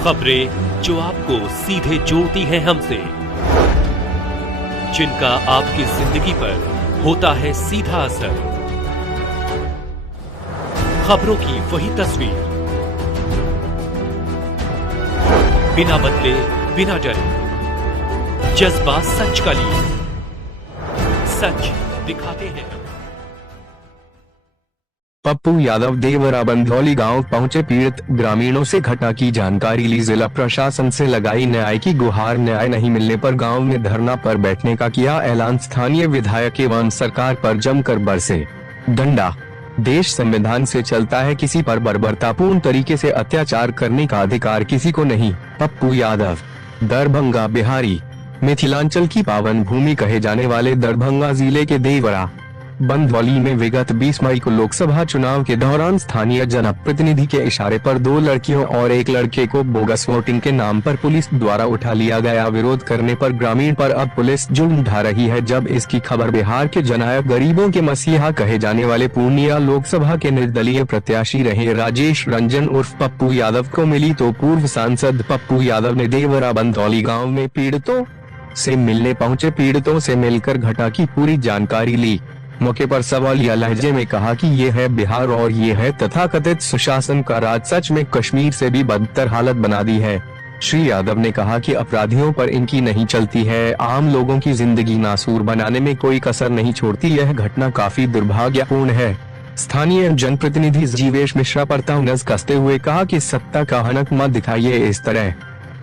खबरें जो आपको सीधे जोड़ती हैं हमसे, जिनका आपकी जिंदगी पर होता है सीधा असर। खबरों की वही तस्वीर, बिना बदले बिना डरे, जज्बा सच का लिए, सच दिखाते हैं। पप्पू यादव देवरा बंधौली गांव पहुंचे, पीड़ित ग्रामीणों से घटना की जानकारी ली, जिला प्रशासन से लगाई न्याय की गुहार। न्याय नहीं मिलने पर गांव में धरना पर बैठने का किया ऐलान। स्थानीय विधायक एवं सरकार पर जमकर बरसे डंडा। देश संविधान से चलता है, किसी पर बर्बरतापूर्ण तरीके से अत्याचार करने का अधिकार किसी को नहीं। पप्पू यादव दरभंगा बिहारी। मिथिलांचल की पावन भूमि कहे जाने वाले दरभंगा जिले के देवरा बंधौली में विगत 20 मई को लोकसभा चुनाव के दौरान स्थानीय जनप्रतिनिधि के इशारे पर 2 लड़कियों और 1 लड़के को बोगस वोटिंग के नाम पर पुलिस द्वारा उठा लिया गया। विरोध करने पर ग्रामीण पर अब पुलिस जुल्म ढा रही है। जब इसकी खबर बिहार के जननायक, गरीबों के मसीहा कहे जाने वाले पूर्णिया लोकसभा के निर्दलीय प्रत्याशी रहे राजेश रंजन उर्फ पप्पू यादव को मिली, तो पूर्व सांसद पप्पू यादव ने देवरा बंधौली गाँव में पीड़ितों से मिलने पहुँचे। पीड़ितों से मिलकर घटना की पूरी जानकारी ली। मौके पर सवालिया लहजे में कहा कि ये है बिहार और ये है तथाकथित सुशासन का राज। सच में कश्मीर से भी बदतर हालत बना दी है। श्री यादव ने कहा कि अपराधियों पर इनकी नहीं चलती है, आम लोगों की जिंदगी नासूर बनाने में कोई कसर नहीं छोड़ती। यह घटना काफी दुर्भाग्यपूर्ण है। स्थानीय जनप्रतिनिधि जीवेश मिश्रा पर तंज कसते हुए कहा कि सत्ता का हनक मत दिखाइए, इस तरह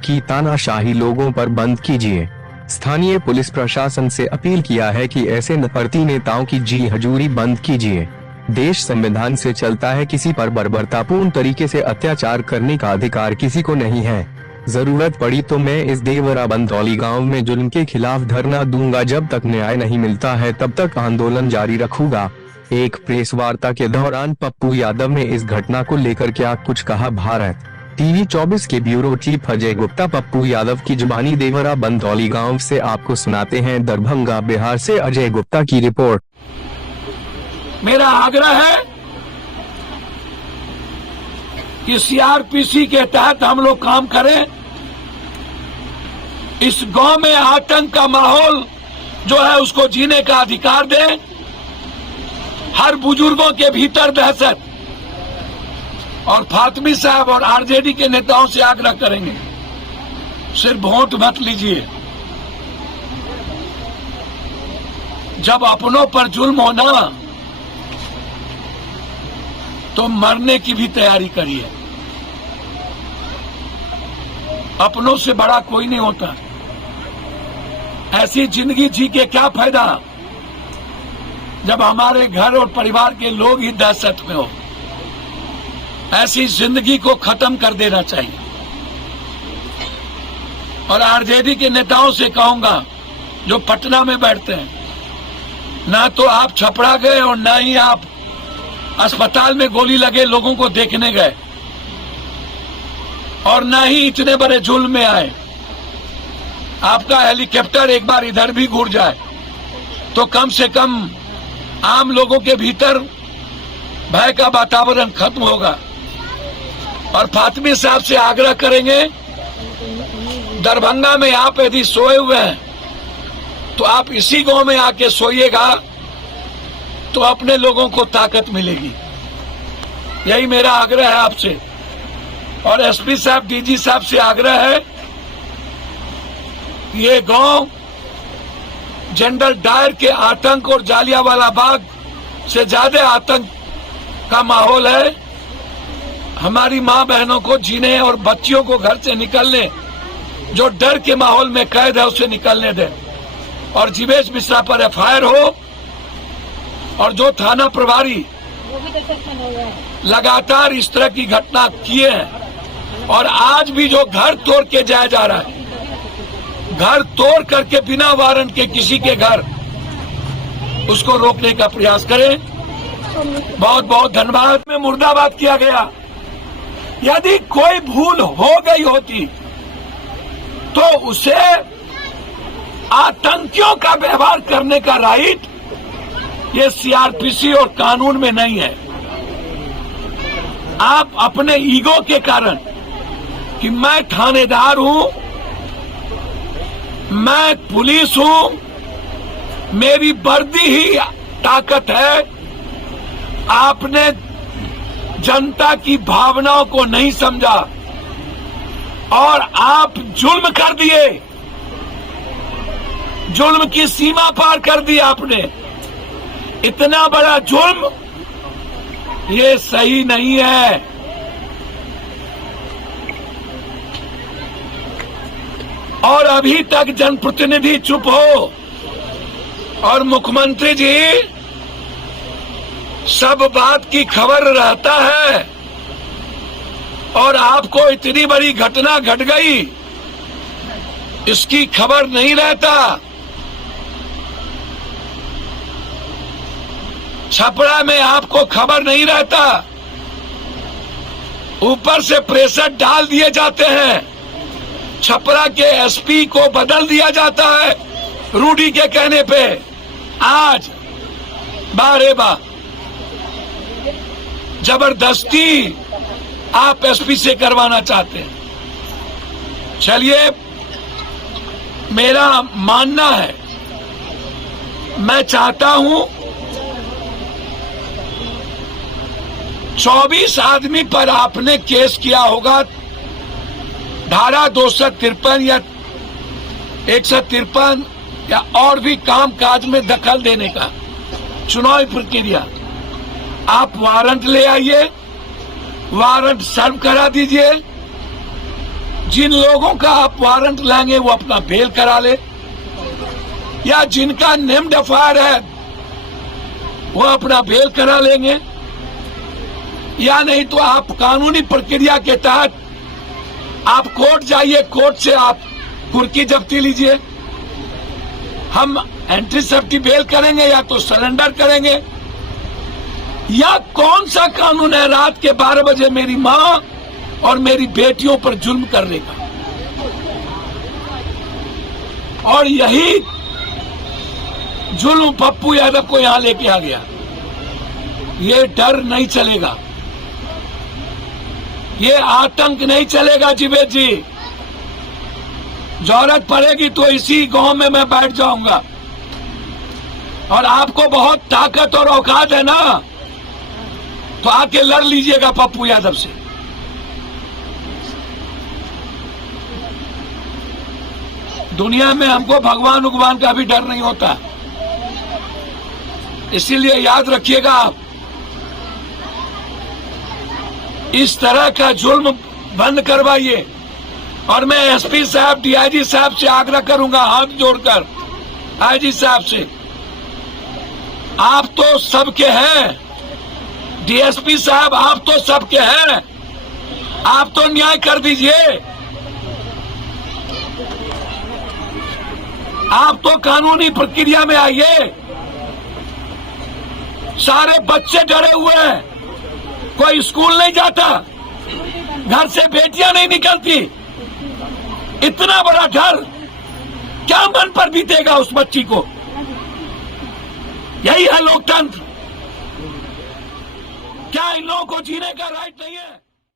की तानाशाही लोगों पर बंद कीजिए। स्थानीय पुलिस प्रशासन से अपील किया है कि ऐसे नफरती नेताओं की जी हजूरी बंद कीजिए। देश संविधान से चलता है, किसी पर बर्बरतापूर्ण तरीके से अत्याचार करने का अधिकार किसी को नहीं है। जरूरत पड़ी तो मैं इस देवरा बंधौली गांव में जुल्म के खिलाफ धरना दूंगा। जब तक न्याय नहीं मिलता है तब तक आंदोलन जारी रखूंगा। एक प्रेस वार्ता के दौरान पप्पू यादव ने इस घटना को लेकर क्या कुछ कहा। भारत टीवी 24 के ब्यूरो चीफ अजय गुप्ता पप्पू यादव की जुबानी देवरा बंधौली गांव से आपको सुनाते हैं। दरभंगा बिहार से अजय गुप्ता की रिपोर्ट। मेरा आग्रह है कि सीआरपीसी के तहत हम लोग काम करें। इस गांव में आतंक का माहौल जो है उसको जीने का अधिकार दें। हर बुजुर्गों के भीतर दहशत, और फातमी साहब और आरजेडी के नेताओं से आग्रह करेंगे, सिर्फ वोट मत लीजिए। जब अपनों पर जुल्म होना तो मरने की भी तैयारी करिए। अपनों से बड़ा कोई नहीं होता। ऐसी जिंदगी जी के क्या फायदा जब हमारे घर और परिवार के लोग ही दहशत में हो। ऐसी जिंदगी को खत्म कर देना चाहिए। और आरजेडी के नेताओं से कहूंगा जो पटना में बैठते हैं, ना तो आप छपरा गए और ना ही आप अस्पताल में गोली लगे लोगों को देखने गए, और ना ही इतने बड़े जुल्म में आए। आपका हेलीकॉप्टर एक बार इधर भी घूर जाए तो कम से कम आम लोगों के भीतर भय का वातावरण खत्म होगा। और फातमी साहब से आग्रह करेंगे, दरभंगा में आप यदि सोए हुए हैं तो आप इसी गांव में आके सोइएगा, तो अपने लोगों को ताकत मिलेगी। यही मेरा आग्रह है आपसे। और एसपी साहब, डीजी साहब से आग्रह है, ये गांव जनरल डायर के आतंक और जालियांवाला बाग से ज्यादा आतंक का माहौल है। हमारी माँ बहनों को जीने और बच्चियों को घर से निकलने, जो डर के माहौल में कैद है उसे निकलने दे। और जीवेश मिश्रा पर एफआईआर हो, और जो थाना प्रभारी लगातार इस तरह की घटना किए हैं, और आज भी जो घर तोड़ के जाया जा रहा है, घर तोड़ करके बिना वारंट के किसी के घर, उसको रोकने का प्रयास करें। बहुत बहुत धन्यवाद। में मुर्दाबाद किया गया। यदि कोई भूल हो गई होती तो उसे आतंकियों का व्यवहार करने का राइट ये सीआरपीसी और कानून में नहीं है। आप अपने ईगो के कारण कि मैं थानेदार हूं, मैं पुलिस हूं, मेरी वर्दी ही ताकत है। आपने जनता की भावनाओं को नहीं समझा और आप जुल्म कर दिए, जुल्म की सीमा पार कर दी आपने। इतना बड़ा जुल्म ये सही नहीं है। और अभी तक जनप्रतिनिधि चुप हो और मुख्यमंत्री जी सब बात की खबर रहता है और आपको इतनी बड़ी घटना घट गई इसकी खबर नहीं रहता। छपरा में आपको खबर नहीं रहता, ऊपर से प्रेशर डाल दिए जाते हैं, छपरा के एसपी को बदल दिया जाता है रूडी के कहने पे। आज बारेबा जबरदस्ती आप एसपी से करवाना चाहते हैं। चलिए, मेरा मानना है, मैं चाहता हूं 24 आदमी पर आपने केस किया होगा, धारा 253 या 153 या और भी काम काज में दखल देने का चुनावी प्रक्रिया। आप वारंट ले आइए, वारंट सर्व करा दीजिए। जिन लोगों का आप वारंट लाएंगे वो अपना बेल करा ले, या जिनका नेम्ड एफआईआर है वो अपना बेल करा लेंगे, या नहीं तो आप कानूनी प्रक्रिया के तहत आप कोर्ट जाइए, कोर्ट से आप कुर्की जब्ती लीजिए। हम एंट्री सेफ्टी बेल करेंगे या तो सरेंडर करेंगे। या कौन सा कानून है रात के 12 बजे मेरी मां और मेरी बेटियों पर जुल्म करने का? और यही जुल्म पप्पू यादव को यहां लेके आ गया। ये डर नहीं चलेगा, ये आतंक नहीं चलेगा जीवेद जी। जरूरत पड़ेगी तो इसी गांव में मैं बैठ जाऊंगा। और आपको बहुत ताकत और औकात है ना, तो आके लड़ लीजिएगा पप्पू यादव से। दुनिया में हमको भगवान उगवान का भी डर नहीं होता, इसीलिए याद रखिएगा आप, इस तरह का जुल्म बंद करवाइए। और मैं एसपी साहब, डीआईजी साहब से आग्रह करूंगा हाथ जोड़कर, आईजी साहब से, आप तो सबके हैं, डीएसपी साहब आप तो सबके हैं, आप तो न्याय कर दीजिए। आप तो कानूनी प्रक्रिया में आइए। सारे बच्चे डरे हुए हैं, कोई स्कूल नहीं जाता, घर से बेटियां नहीं निकलती। इतना बड़ा डर क्या मन पर बीतेगा उस बच्ची को? यही है लोकतंत्र। क्या इन लोगों को जीने का राइट नहीं है?